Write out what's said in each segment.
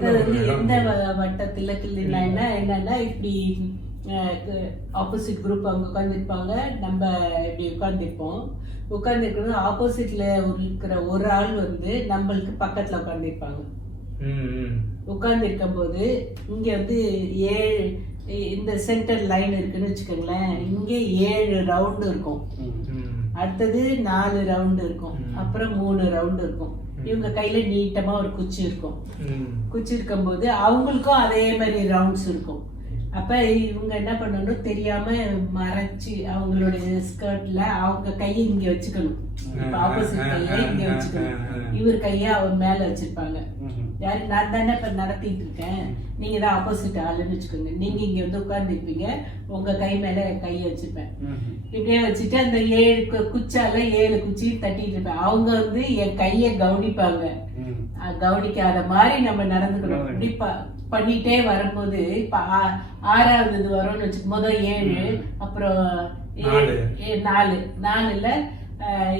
கிள்ள கிள்ளினா என்னன்னா இப்படி opposite group அவங்க உட்காந்துருப்பாங்க நம்ம இப்படி உட்காந்துருப்போம் உட்காந்துருக்கணும் ஆப்போசிட்ல இருக்கிற ஒரு ஆள் வந்து நம்மளுக்கு பக்கத்துல உட்காந்துருப்பாங்க ம், ம். உட்கார்ந்து இருக்கும்போது இங்க வந்து ஏழு இந்த சென்டர் லைன் இருக்குன்னு வச்சுக்கோங்களேன். இங்க ஏழு ரவுண்டு இருக்கும். அடுத்தது நாலு ரவுண்டு இருக்கும். அப்புறம் மூணு ரவுண்டு இருக்கும். இவங்க கையில நீட்டமா ஒரு குச்சி இருக்கும். குச்சி இருக்கும்போது அவங்களுக்கும் அதே மாதிரி ரவுண்ட்ஸ் இருக்கும் அப்ப இவங்க என்ன பண்ணணும்? தெரியாம மறைச்சு அவங்களுடைய ஸ்கர்ட்ல அவங்க கையை இங்க வச்சுக்கணும். ஆப்போசிட் கையை இங்க வச்சுக்கணும். இவர் கையை அவர் மேல வச்சிருப்பாங்க. யாரு நான் தானே இப்ப நடத்திட்டு இருக்கேன். நீங்க தான் ஆப்போசிட் ஆளுன்னு வச்சுக்கோங்க. நீங்க இங்க வந்து உட்கார்ந்துருப்பீங்க உங்க கை மேல கையை வச்சுப்பேன் இப்படியே வச்சுட்டு அந்த ஏழு குச்சால ஏழு குச்சி தட்டிட்டு இருப்பேன். அவங்க வந்து என் கையை கவனிப்பாங்க. கவனிக்காத மாதிரி நம்ம நடந்துக்கணும். இப்படி பண்ணிட்டே வரும்போது இப்ப ஆறாவது இது வரும்னு வச்சுக்க முதல் ஏழு அப்புறம் நாலு. ஏ- நாலு. நாலுல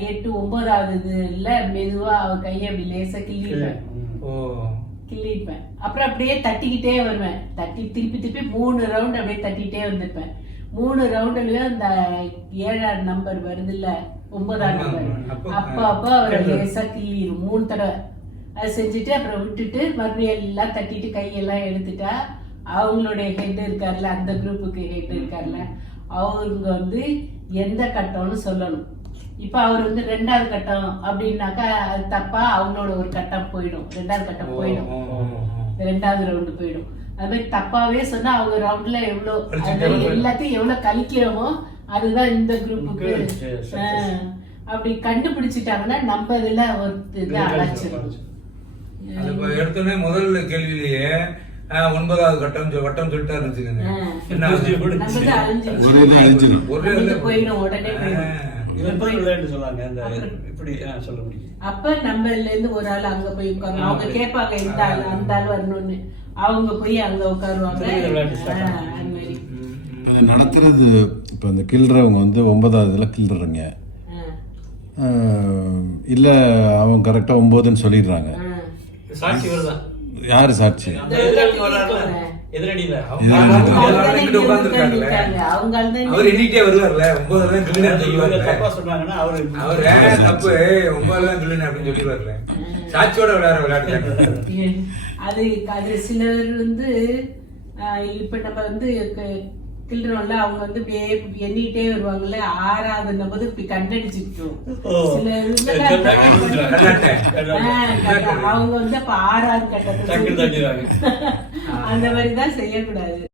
எட்டு ஒன்பதாவது இதுல மெதுவா அவ கையை அப்படி லேசா கிள்ளிடுவேன். ஓ. கிள்ளிருப்பேன் அப்புறம் அப்படியே தட்டிக்கிட்டே வருவேன். தட்டி திருப்பி திருப்பி மூணு ரவுண்ட் அப்படியே தட்டிக்கிட்டே வந்திருப்பேன். மூணு ரவுண்டுலயும் அந்த ஏழாவது நம்பர் வருது இல்ல ஒன்பதாம் ஆமா, நம்பர் அப்ப- அப்ப அப்ப அவரை லேசா கிள்ளிடும் மூணு தடவை. அதை செஞ்சுட்டு அப்புறம் விட்டுட்டு மறுபடியும் எல்லாம் தட்டிட்டு கையெல்லாம் எடுத்துட்டா அவங்களுடைய ஹெட் இருக்கார்ல அந்த குரூப்புக்கு ஹெட் இருக்கார்ல அவங்க வந்து எந்த கட்டம்னு சொல்லணும். இப்ப அவர் வந்து ரெண்டாவது கட்டம் அப்படின்னாக்கா அது தப்பா அவங்களோட ஒரு கட்டம் போயிடும். ரெண்டாவது கட்டம் போயிடும். ரெண்டாவது ரவுண்டு போயிடும். அது மாதிரி தப்பாவே சொன்னா அவங்க ரவுண்ட்ல போயிடும். எல்லாத்தையும் எவ்வளவு கழிக்கிறோமோ அதுதான் இந்த குரூப்புக்கு அப்படி கண்டுபிடிச்சிட்டாங்கன்னா நம்ம இதுல ஒரு இது அழைச்சிடும் அது இப்ப எடுத்தோடனே முதல் கேள்வியிலேயே ஒன்பதாவது கட்டம் வட்டம் சொல்லிட்டா வச்சுக்கோங்க. ஒரே அப்ப நம்மள இருந்து ஒரு ஆள் அங்க போய் உட்காரணும் அவங்க கேட்பாங்க இந்த ஆள் அந்த ஆள் வரணும்னு. அவங்க போய் அங்க உட்காருவாங்க. அது நடத்துறது இப்போ இந்த கிள்றவங்க வந்து ஒன்பதாவது இதில் கிள்றீங்க இல்லை அவங்க கரெக்டாக ஒம்போதுன்னு சொல்லிடுறாங்க. சாட்சி வருதான் யார் சாட்சி? எதிரடியில அவர் எண்ணிட்டே வருவார்ல. ஒன்பது தப்பா சொன்னாங்கன்னா அவரு தப்பு. ஒன்பது தான் கிளீனா அப்படின்னு சொல்லிடுவார்ல சாட்சியோட விளையாடுற விளையாட்டு அது அது சிலர் வந்து ஆஹ், இப்ப நம்ம வந்து க- கிள்றோம்ல அவங்க வந்து இப்படியே எண்ணிட்டே வருவாங்கல்ல ஆறாவது நம்ம இப்படி கண்டடிச்சுக்கிட்டோம். ஓ. சில இதுல கண்ணாட்டை. ஆஹ், கண்ட- அவங்க வந்து அப்ப ஆறாவது கட்டத்தை அந்த மாதிரி தான் செய்யக்கூடாது.